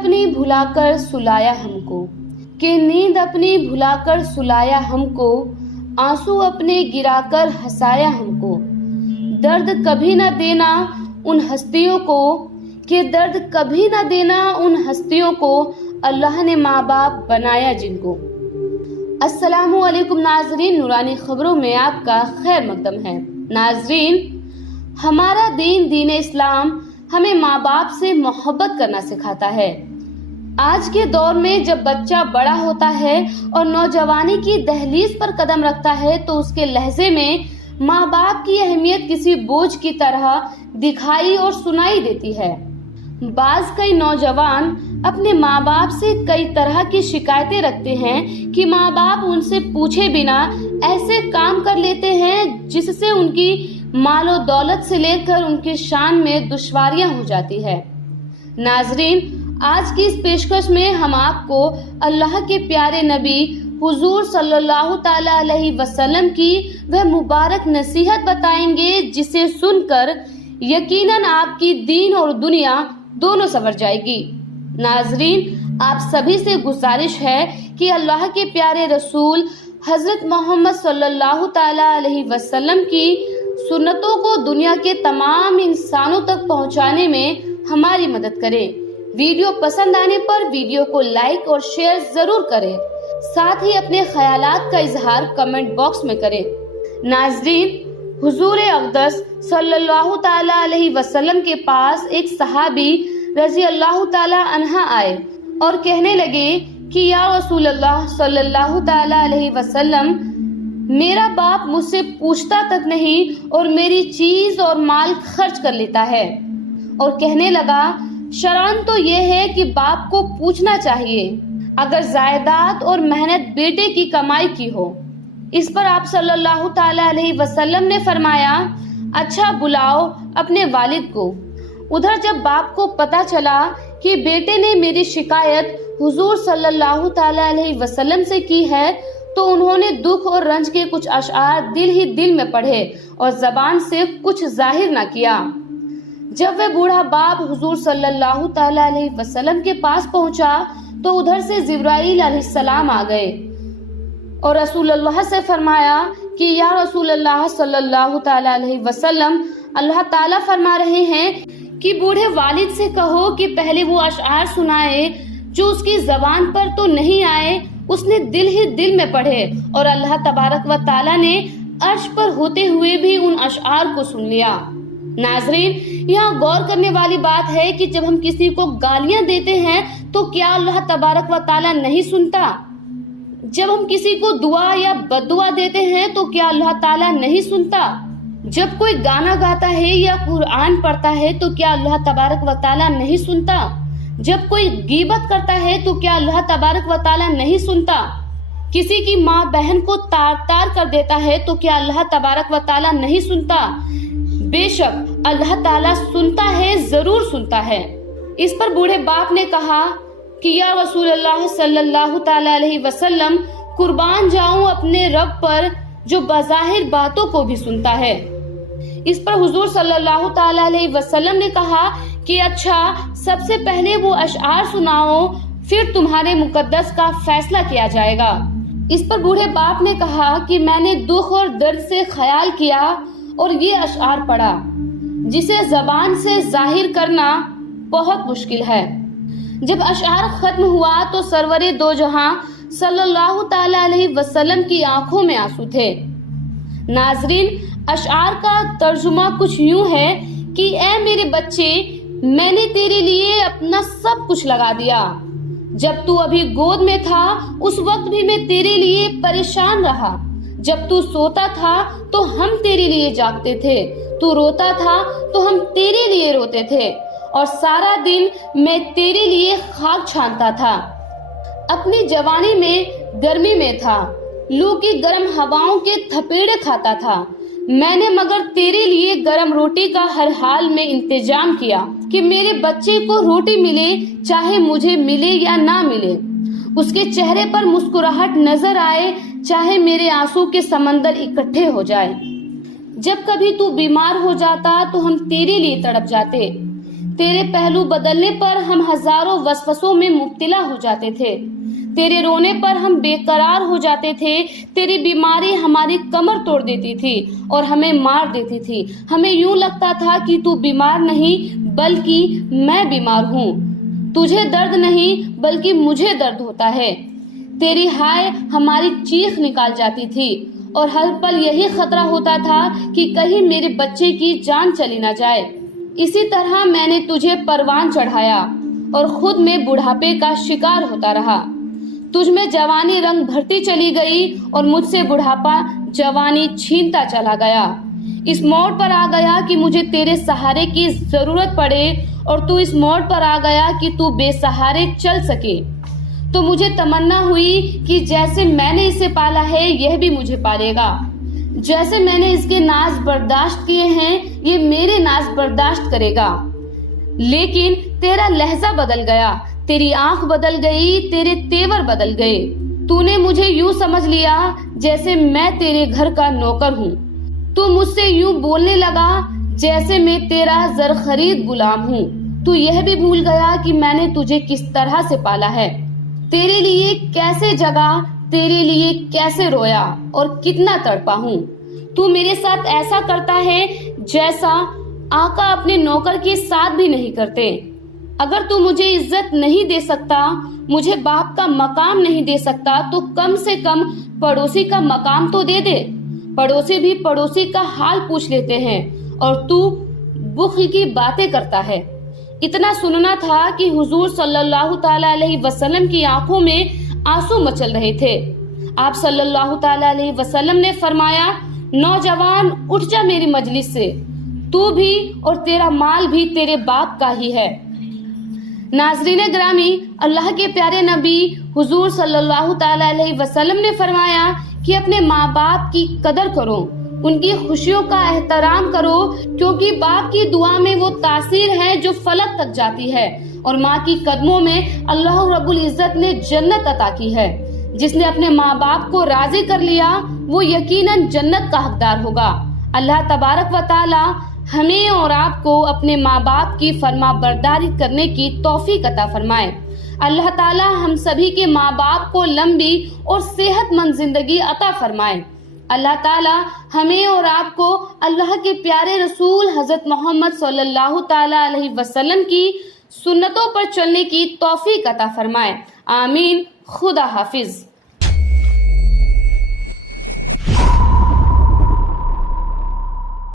اپنی بھلا کر سلایا ہم کو، کہ نیند اپنی بھلا کر سلایا ہم کو، آنسو اپنے گرا کر ہنسایا ہم کو۔ درد کبھی نہ دینا ان ہستیوں کو، کہ درد کبھی نہ دینا ان ہستیوں کو، اللہ نے ماں باپ بنایا جن کو۔ السلام علیکم ناظرین، نورانی خبروں میں آپ کا خیر مقدم ہے۔ ناظرین، ہمارا دین اسلام ہمیں ماں باپ سے محبت کرنا سکھاتا ہے۔ آج کے دور میں جب بچہ بڑا ہوتا ہے اور نوجوانی کی دہلیز پر قدم رکھتا ہے تو اس کے لہجے میں ماں باپ کی اہمیت کسی بوجھ کی طرح دکھائی اور سنائی دیتی ہے۔ بعض کئی نوجوان اپنے ماں باپ سے کئی طرح کی شکایتیں رکھتے ہیں کہ ماں باپ ان سے پوچھے بنا ایسے کام کر لیتے ہیں جس سے ان کی مال و دولت سے لے کر ان کی شان میں دشواریاں ہو جاتی ہے۔ ناظرین، آج کی اس پیشکش میں ہم آپ کو اللہ کے پیارے نبی حضور صلی اللہ تعالی علیہ وسلم کی وہ مبارک نصیحت بتائیں گے جسے سن کر یقیناً آپ کی دین اور دنیا دونوں سنور جائے گی۔ ناظرین، آپ سبھی سے گزارش ہے کہ اللہ کے پیارے رسول حضرت محمد صلی اللہ تعالی علیہ وسلم کی سنتوں کو دنیا کے تمام انسانوں تک پہنچانے میں ہماری مدد کریں۔ ویڈیو پسند آنے پر ویڈیو کو لائک اور شیئر ضرور کریں، ساتھ ہی اپنے خیالات کا اظہار کمنٹ باکس میں کریں۔ ناظرین، حضور اقدس صلی اللہ تعالی علیہ وسلم کے پاس ایک صحابی رضی اللہ تعالی عنہ آئے اور کہنے لگے کہ یا رسول اللہ صلی اللہ تعالی علیہ وسلم، میرا باپ مجھ سے پوچھتا تک نہیں اور میری چیز اور مال خرچ کر لیتا ہے۔ اور کہنے لگا، شرعاً تو یہ ہے کہ باپ کو پوچھنا چاہیے اگر جائیداد اور محنت بیٹے کی کمائی کی ہو۔ اس پر آپ صلی اللہ تعالی علیہ وسلم نے فرمایا، اچھا بلاؤ اپنے والد کو۔ ادھر جب باپ کو پتا چلا کہ بیٹے نے میری شکایت حضور صلی اللہ تعالی علیہ وسلم سے کی ہے تو انہوں نے دکھ اور رنج کے کچھ اشعار دل ہی دل میں پڑھے اور زبان سے کچھ ظاہر نہ کیا۔ جب وہ بوڑھا باپ حضور صلی اللہ تعالی علیہ وسلم کے پاس پہنچا تو ادھر سے جبرائیل علیہ السلام آ گئے اور رسول اللہ سے فرمایا کہ یا رسول اللہ صلی اللہ تعالی علیہ وسلم، اللہ تعالیٰ فرما رہے ہیں کہ بوڑھے والد سے کہو کہ پہلے وہ اشعار سنائے جو اس کی زبان پر تو نہیں آئے، اس نے دل ہی دل میں پڑھے، اور اللہ تبارک و تعالیٰ نے عرش پر ہوتے ہوئے بھی ان اشعار کو سن لیا۔ ناظرین، یہاں غور کرنے والی بات ہے کہ جب ہم کسی کو گالیاں دیتے ہیں تو کیا اللہ تبارک و تعالیٰ نہیں سنتا؟ جب ہم کسی کو دعا یا بد دعا دیتے ہیں تو کیا اللہ تعالیٰ نہیں سنتا؟ جب کوئی گانا گاتا ہے یا قرآن پڑھتا ہے تو کیا اللہ تبارک و تعالیٰ نہیں سنتا؟ جب کوئی غیبت کرتا ہے تو کیا اللہ تبارک و تعالیٰ نہیں سنتا؟ کسی کی ماں بہن کو تار تار کر دیتا ہے تو کیا اللہ تبارک و تعالیٰ نہیں سنتا؟ بے شک اللہ تعالیٰ سنتا ہے، ضرور سنتا ہے۔ اس پر بوڑھے باپ نے کہا کہ یا رسول اللہ صلی اللہ تعالی علیہ وسلم، قربان جاؤں اپنے رب پر جو بظاہر باتوں کو بھی سنتا ہے۔ اس پر حضور صلی اللہ تعالی علیہ وسلم نے کہا کہ اچھا، سب سے پہلے وہ اشعار سناؤ، پھر تمہارے مقدس کا فیصلہ کیا جائے گا۔ اس پر بوڑھے باپ نے کہا کہ میں نے دکھ اور درد سے خیال کیا اور یہ اشعار پڑھا جسے زبان سے ظاہر کرنا بہت مشکل ہے۔ جب اشعار ختم ہوا تو سرور دو جہاں صلی اللہ تعالی علیہ وسلم کی آنکھوں میں آنسو تھے۔ ناظرین، اشعار کا ترجمہ کچھ یوں ہے کہ اے میرے بچے، میں نے تیرے لیے اپنا سب کچھ لگا دیا۔ جب تو ابھی گود میں تھا اس وقت بھی میں تیرے لیے پریشان رہا۔ جب تو سوتا تھا تو ہم تیرے لیے جاگتے تھے، تو روتا تھا تو ہم تیرے لیے روتے تھے، اور سارا دن میں تیرے لیے خاک چھانتا تھا۔ اپنی جوانی میں گرمی میں تھا، لو کی گرم ہواؤں کے تھپیڑے کھاتا تھا، میں نے مگر تیرے لیے گرم روٹی کا ہر حال میں انتظام کیا کہ میرے بچے کو روٹی ملے، چاہے مجھے ملے یا نہ ملے، اس کے چہرے پر مسکراہٹ نظر آئے، چاہے میرے آنسو کے سمندر اکٹھے ہو جائے۔ جب کبھی تو بیمار ہو جاتا تو ہم تیرے لیے تڑپ جاتے، تیرے پہلو بدلنے پر ہم ہزاروں وسوسوں میں مبتلا ہو جاتے تھے، تیرے رونے پر ہم بے قرار ہو جاتے تھے، تیری بیماری ہماری کمر توڑ دیتی تھی اور ہمیں مار دیتی تھی۔ ہمیں یوں لگتا تھا کہ تو بیمار نہیں بلکہ میں بیمار ہوں، تجھے درد نہیں بلکہ مجھے درد ہوتا ہے۔ تیری ہائے ہماری چیخ نکال جاتی تھی اور ہر پل یہی خطرہ ہوتا تھا کہ کہیں میرے بچے کی جان چلی نہ جائے۔ اسی طرح میں نے تجھے پروان چڑھایا اور خود میں بڑھاپے کا شکار ہوتا رہا۔ تجھ میں جوانی رنگ بھرتی چلی گئی اور مجھ سے بڑھاپا جوانی چھینتا چلا گیا۔ اس موڑ پر آ گیا کہ مجھے تیرے سہارے کی ضرورت پڑے اور تو اس موڑ پر آ گیا کہ تو بے سہارے چل سکے۔ تو مجھے تمنا ہوئی کہ جیسے میں نے اسے پالا ہے یہ بھی مجھے پالے گا، جیسے میں نے اس کے ناز برداشت کیے ہیں یہ میرے ناز برداشت کرے گا۔ لیکن تیرا لہجہ بدل گیا، تیری آنکھ بدل گئی، تیرے تیور بدل گئے۔ تو نے مجھے یوں سمجھ لیا جیسے میں تیرے گھر کا نوکر ہوں، تو مجھ سے یوں بولنے لگا جیسے میں تیرا زر خرید غلام ہوں۔ تو یہ بھی بھول گیا کہ میں نے تجھے کس طرح سے پالا ہے، تیرے لیے کیسے جگا، تیرے لیے کیسے رویا اور کتنا تڑپا ہوں۔ تو میرے ساتھ ایسا کرتا ہے جیسا آقا اپنے نوکر کے ساتھ بھی نہیں کرتے۔ اگر تو مجھے عزت نہیں دے سکتا، مجھے باپ کا مقام نہیں دے سکتا، تو کم سے کم پڑوسی کا مقام تو دے دے۔ پڑوسی بھی پڑوسی کا حال پوچھ لیتے ہیں اور تو بخل کی باتیں کرتا ہے۔ اتنا سننا تھا کہ حضور صلی اللہ تعالی علیہ وسلم کی آنکھوں میں آنسو مچل رہے تھے۔ آپ صلی اللہ تعالی علیہ وسلم نے فرمایا، نوجوان اٹھ جا میری مجلس سے، تو بھی اور تیرا مال بھی تیرے باپ کا ہی ہے۔ ناظرین گرامی، اللہ کے پیارے نبی حضور صلی اللہ تعالی علیہ وسلم نے فرمایا کہ اپنے ماں باپ کی قدر کرو، ان کی خوشیوں کا احترام کرو، کیونکہ باپ کی دعا میں وہ تاثیر ہے جو فلک تک جاتی ہے، اور ماں کی قدموں میں اللہ رب العزت نے جنت عطا کی ہے۔ جس نے اپنے ماں باپ کو راضی کر لیا وہ یقیناً جنت کا حقدار ہوگا۔ اللہ تبارک و تعالی ہمیں اور آپ کو اپنے ماں باپ کی فرما برداری کرنے کی توفیق عطا فرمائے۔ اللہ تعالی ہم سبھی کے ماں باپ کو لمبی اور صحت مند زندگی عطا فرمائے۔ اللہ تعالی ہمیں اور آپ کو اللہ کے پیارے رسول حضرت محمد صلی اللہ تعالی علیہ وسلم کی سنتوں پر چلنے کی توفیق عطا فرمائے۔ آمین۔ خدا حافظ۔